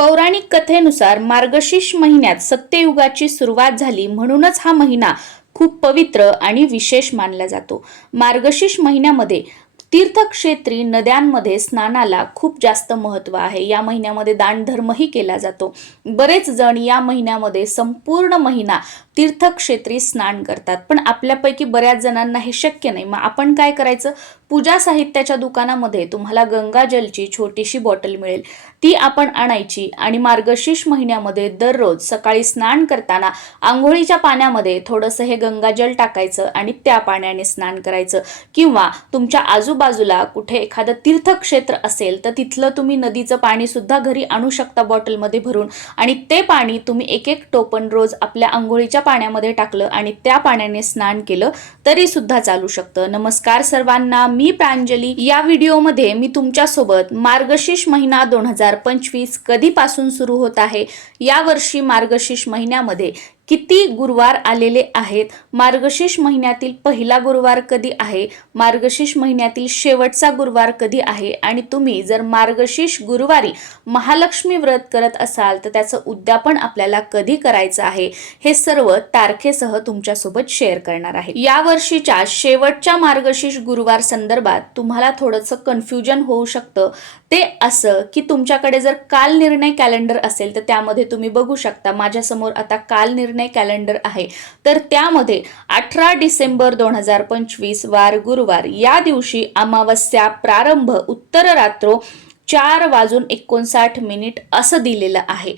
पौराणिक कथेनुसार मार्गशीर्ष महिन्यात सत्ययुगाची सुरुवात झाली म्हणूनच हा महिना खूप पवित्र आणि विशेष मानला जातो. मार्गशीर्ष महिन्यामध्ये तीर्थक्षेत्री नद्यांमध्ये स्नानाला खूप जास्त महत्त्व आहे. या महिन्यामध्ये दानधर्मही केला जातो. बरेच जण या महिन्यामध्ये संपूर्ण महिना तीर्थक्षेत्री स्नान करतात. पण आपल्यापैकी बऱ्याच जणांना हे शक्य नाही. मग आपण काय करायचं? पूजा साहित्याच्या दुकानामध्ये तुम्हाला गंगाजलची छोटीशी बॉटल मिळेल. ती आपण आणायची आणि मार्गशीर्ष महिन्यामध्ये दररोज सकाळी स्नान करताना आंघोळीच्या पाण्यामध्ये थोडंसं हे गंगाजल टाकायचं आणि त्या पाण्याने स्नान करायचं. किंवा तुमच्या आजूबाजूला कुठे एखादं तीर्थक्षेत्र असेल तर तिथलं तुम्ही नदीचं पाणीसुद्धा घरी आणू शकता बॉटलमध्ये भरून. आणि ते पाणी तुम्ही एक एक टोपण रोज आपल्या आंघोळीच्या पाण्यामध्ये टाकलं आणि त्या पाण्याने स्नान केलं तरीसुद्धा चालू शकतं. नमस्कार सर्वांना मी प्रांजली. या व्हिडिओमध्ये मी तुमच्यासोबत मार्गशीर्ष महिना दोन हजार पंचवीस कधीपासून सुरू होत आहे? यावर्षी मार्गशीर्ष महिन्यामध्ये किती गुरुवार आलेले आहेत? मार्गशीर्ष महिन्यातील पहिला गुरुवार कधी आहे? मार्गशीर्ष महिन्यातील शेवटचा गुरुवार कधी आहे? आणि तुम्ही जर मार्गशीर्ष गुरुवारी महालक्ष्मी व्रत करत असाल तर त्याचं उद्यापन आपल्याला कधी करायचं आहे? हे सर्व तारखेसह तुमच्यासोबत शेअर करणार आहे. या वर्षीच्या शेवटच्या मार्गशीर्ष गुरुवार संदर्भात तुम्हाला थोडंसं कन्फ्युजन होऊ शकतं. ते असं की तुमच्याकडे जर काल निर्णय कॅलेंडर असेल तर त्यामध्ये तुम्ही बघू शकता. माझ्यासमोर आता काल निर्णय कॅलेंडर आहे. तर त्यामध्ये अठरा डिसेंबर दोन हजार पंचवीस वार गुरुवार या दिवशी अमावस्या प्रारंभ उत्तर रात्र चार वाजून एकोणसाठ मिनिट असं दिलेलं आहे.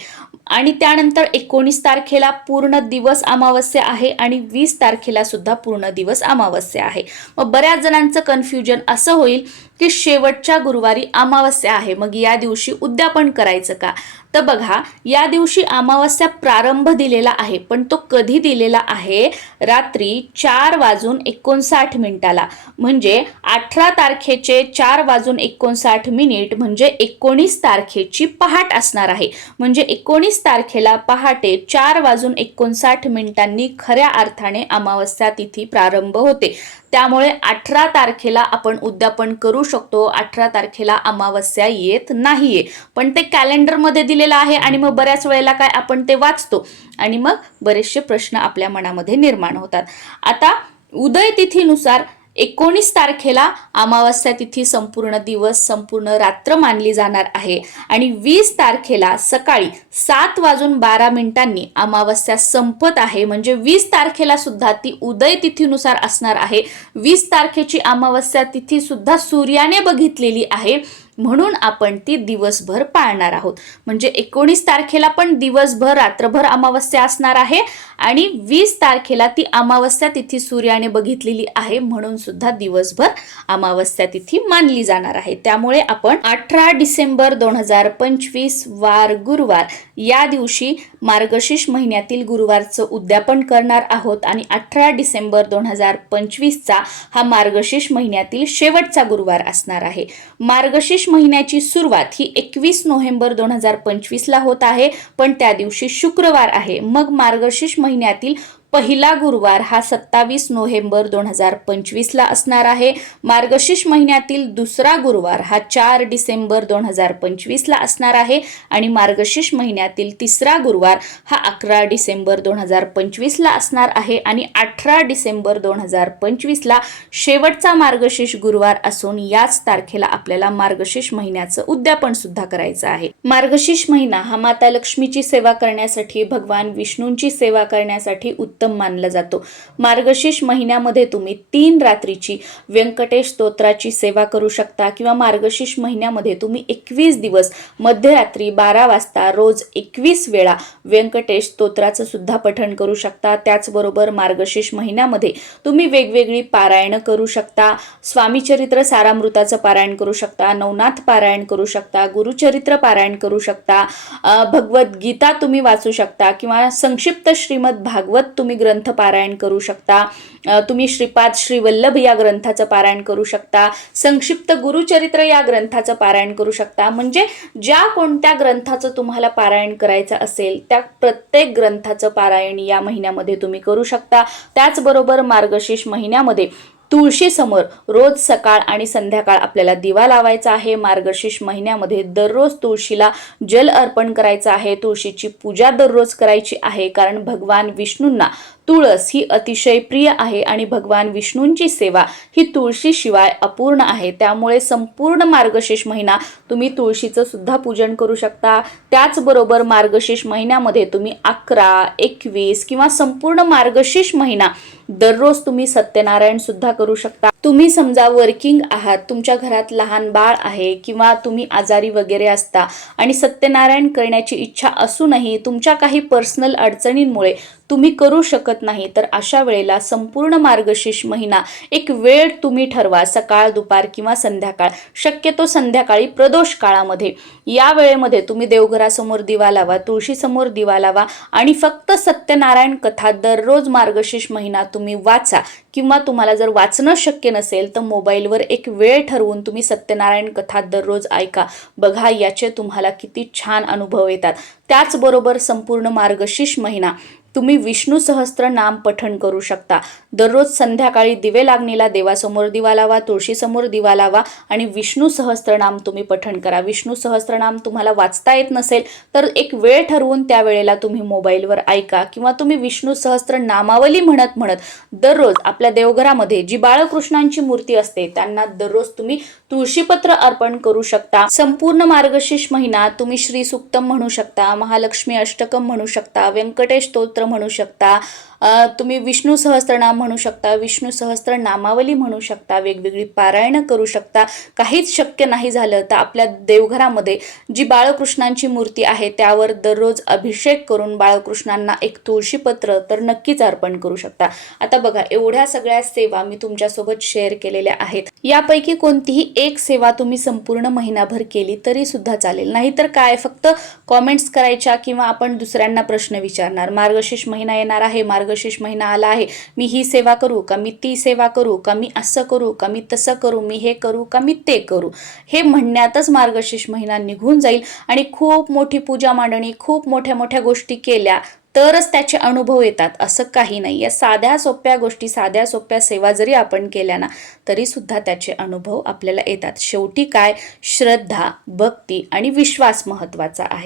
आणि त्यानंतर एकोणीस तारखेला पूर्ण दिवस अमावस्या आहे आणि वीस तारखेला सुद्धा पूर्ण दिवस अमावस्या आहे. मग बऱ्याच जणांचं कन्फ्युजन असं होईल की शेवटच्या गुरुवारी अमावस्या आहे. मग या दिवशी उद्यापन करायचं का? तर बघा या दिवशी अमावस्या प्रारंभ दिलेला आहे पण तो कधी दिलेला आहे? रात्री चार वाजून एकोणसाठ मिनिटाला. म्हणजे अठरा तारखेचे चार वाजून एकोणसाठ मिनिट म्हणजे एकोणीस तारखेची पहाट असणार आहे. म्हणजे एकोणीस तारखेला पहाटे चार वाजून एकोणसाठ मिनिटांनी खऱ्या अर्थाने अमावस्या तिथी प्रारंभ होते. त्यामुळे अठरा तारखेला आपण उद्यापन करू शकतो. अठरा तारखेला अमावस्या येत नाहीये. पण ते कॅलेंडरमध्ये दिलेलं आहे आणि मग बऱ्याच वेळेला काय आपण ते वाचतो. आणि मग बरेचसे प्रश्न आपल्या मनामध्ये निर्माण होतात. आता उदय तिथीनुसार एकोणीस तारखेला अमावस्या तिथी संपूर्ण दिवस संपूर्ण रात्र मानली जाणार आहे. आणि वीस तारखेला सकाळी सात वाजून बारा मिनिटांनी अमावस्या संपत आहे. म्हणजे वीस तारखेला सुद्धा ती उदय तिथीनुसार असणार आहे. वीस तारखेची अमावस्या तिथी सुद्धा सूर्याने बघितलेली आहे. म्हणून आपण ती दिवसभर पाळणार आहोत. म्हणजे एकोणीस तारखेला पण दिवसभर रात्रभर अमावस्या असणार आहे आणि वीस तारखेला ती अमावस्या तिथी सूर्याने बघितलेली आहे. म्हणून सुद्धा दिवसभर अमावस्या तिथी मानली जाणार आहे. त्यामुळे आपण अठरा डिसेंबर दोन हजार पंचवीस वार गुरुवार या दिवशी मार्गशीर्ष महिन्यातील गुरुवारचं उद्यापन करणार आहोत आणि अठरा डिसेंबर दोन हजार पंचवीसचा हा मार्गशीर्ष महिन्यातील शेवटचा गुरुवार असणार आहे. मार्गशीर्ष महिन्याची सुरुवात ही एकवीस नोव्हेंबर दोन हजार पंचवीसला होत आहे. पण त्या दिवशी शुक्रवार आहे. मग मार्गशीर्ष महिन्यातील पहिला गुरुवार हा सत्तावीस नोव्हेंबर दोन हजार पंचवीसला असणार आहे. मार्गशीर्ष महिन्यातील दुसरा गुरुवार हा चार डिसेंबर दोन हजार पंचवीसला असणार आहे. आणि मार्गशीर्ष महिन्यातील तिसरा गुरुवार हा अकरा डिसेंबर दोन हजार पंचवीसला असणार आहे. आणि अठरा डिसेंबर दोन हजार पंचवीसला शेवटचा मार्गशीर्ष गुरुवार असून याच तारखेला आपल्याला मार्गशीर्ष महिन्याचं उद्यापन सुद्धा करायचं आहे. मार्गशीर्ष महिना हा माता लक्ष्मीची सेवा करण्यासाठी भगवान विष्णूंची सेवा करण्यासाठी उत्तम उत्तम मानला जातो. मार्गशीर्ष महिन्यामध्ये तुम्ही तीन रात्रीची व्यंकटेश स्तोत्राची सेवा करू शकता किंवा मार्गशीर्ष महिन्यामध्ये तुम्ही एकवीस दिवस मध्यरात्री बारा वाजता रोज एकवीस वेळा व्यंकटेश स्तोत्राचं सुद्धा पठण करू शकता. त्याचबरोबर मार्गशीर्ष महिन्यामध्ये तुम्ही वेगवेगळी पारायणं करू शकता. स्वामीचरित्र सारामृताचं पारायण करू शकता. नवनाथ पारायण करू शकता. गुरुचरित्र पारायण करू शकता. भगवद्गीता तुम्ही वाचू शकता किंवा संक्षिप्त श्रीमद भागवत तुम्ही तुम्ही ग्रंथ पारायण करू शकता. तुम्ही श्रीपाद श्रीवल्लभ या ग्रंथाचं पारायण करू शकता. संक्षिप्त गुरुचरित्र या ग्रंथाचं पारायण करू शकता. म्हणजे ज्या कोणत्या ग्रंथाचं तुम्हाला पारायण करायचं असेल त्या प्रत्येक ग्रंथाचं पारायण या महिन्यामध्ये तुम्ही करू शकता. त्याचबरोबर मार्गशीर्ष महिन्यामध्ये तुळशीसमोर रोज सकाळ आणि संध्याकाळ आपल्याला दिवा लावायचा आहे. मार्गशीर्ष महिन्यामध्ये दररोज तुळशीला जल अर्पण करायचं आहे. तुळशीची पूजा दररोज करायची आहे. कारण भगवान विष्णूंना तुळस ही अतिशय प्रिय आहे आणि भगवान विष्णूंची सेवा ही तुळशीशिवाय अपूर्ण आहे. त्यामुळे संपूर्ण मार्गशीर्ष महिना तुम्ही तुळशीचं सुद्धा पूजन करू शकता. त्याचबरोबर मार्गशीर्ष महिन्यामध्ये तुम्ही अकरा एकवीस किंवा संपूर्ण मार्गशीर्ष महिना दररोज तुम्ही सत्यनारायण सुद्धा करू शकता. तुम्ही समजा वर्किंग आहात तुमच्या घरात लहान बाळ आहे किंवा तुम्ही आजारी वगैरे असता आणि सत्यनारायण करण्याची इच्छा असूनही तुमच्या काही पर्सनल अडचणींमुळे तुम्ही करू शकत नाही तर अशा वेळेला संपूर्ण मार्गशीर्ष महिना एक वेळ तुम्ही ठरवा सकाळ दुपार किंवा संध्याकाळ. शक्यतो संध्याकाळी प्रदोष काळामध्ये. या वेळेमध्ये तुम्ही देवघरासमोर दिवा लावा तुळशीसमोर दिवा लावा आणि फक्त सत्यनारायण कथा दररोज मार्गशीर्ष महिना तुम्ही वाचा किंवा तुम्हाला जर वाचणं शक्य नसेल तर मोबाईलवर एक वेळ ठरवून तुम्ही सत्यनारायण कथा दररोज ऐका. बघा याचे तुम्हाला किती छान अनुभव येतात. त्याचबरोबर संपूर्ण मार्गशीर्ष महिना. तुम्ही विष्णू सहस्त्र नाम पठण करू शकता. दररोज संध्याकाळी दिवे लागणीला देवासमोर दिवा लावा तुळशीसमोर दिवा लावा आणि विष्णू सहस्त्रनाम तुम्ही पठण करा. विष्णू सहस्त्रनाम तुम्हाला वाचता येत नसेल तर एक वेळ ठरवून त्या वेळेला तुम्ही मोबाईलवर ऐका किंवा तुम्ही विष्णू सहस्त्र नामावली म्हणत म्हणत दररोज आपल्या देवघरामध्ये जी बाळकृष्णांची मूर्ती असते त्यांना दररोज तुम्ही तुळशीपत्र अर्पण करू शकता. संपूर्ण मार्गशीर्ष महिना तुम्ही श्री सुक्तम म्हणू शकता महालक्ष्मी अष्टकम म्हणू शकता व्यंकटेश स्तोत्र म्हणू शकता. तुम्ही विष्णू सहस्त्रनाम म्हणू शकता विष्णू सहस्त्र नामावली म्हणू शकता वेगवेगळी पारायणं करू शकता. काहीच शक्य नाही झालं तर आपल्या देवघरामध्ये जी बाळकृष्णांची मूर्ती आहे त्यावर दररोज अभिषेक करून बाळकृष्णांना एक तुळशीपत्र तर नक्कीच अर्पण करू शकता. आता बघा एवढ्या सगळ्या सेवा मी तुमच्यासोबत शेअर केलेल्या आहेत. यापैकी कोणतीही एक सेवा तुम्ही संपूर्ण महिनाभर केली तरी सुद्धा चालेल. नाहीतर काय फक्त कॉमेंट्स करायच्या किंवा आपण दुसऱ्यांना प्रश्न विचारणार. मार्गशीर्ष महिना येणार आहे मार्ग मार्गशीर्ष महिना आला आहे. मी ही सेवा करू का? मी ती सेवा करू का? मी असं करू का? मी तसं करू? मी हे करू का? मी ते करू? हे म्हणण्यातच मार्गशीर्ष महिना निघून जाईल आणि खूप मोठी पूजा मांडणी खूप मोठ्या मोठ्या गोष्टी केल्या तरच त्याचे अनुभव येतात. असं काही नाही. या साध्या सोप्या गोष्टी साध्या सोप्या सेवा जरी आपण केल्या ना तरी सुद्धा त्याचे अनुभव आपल्याला येतात. शेवटी काय? श्रद्धा भक्ती आणि विश्वास महत्त्वाचा आहे.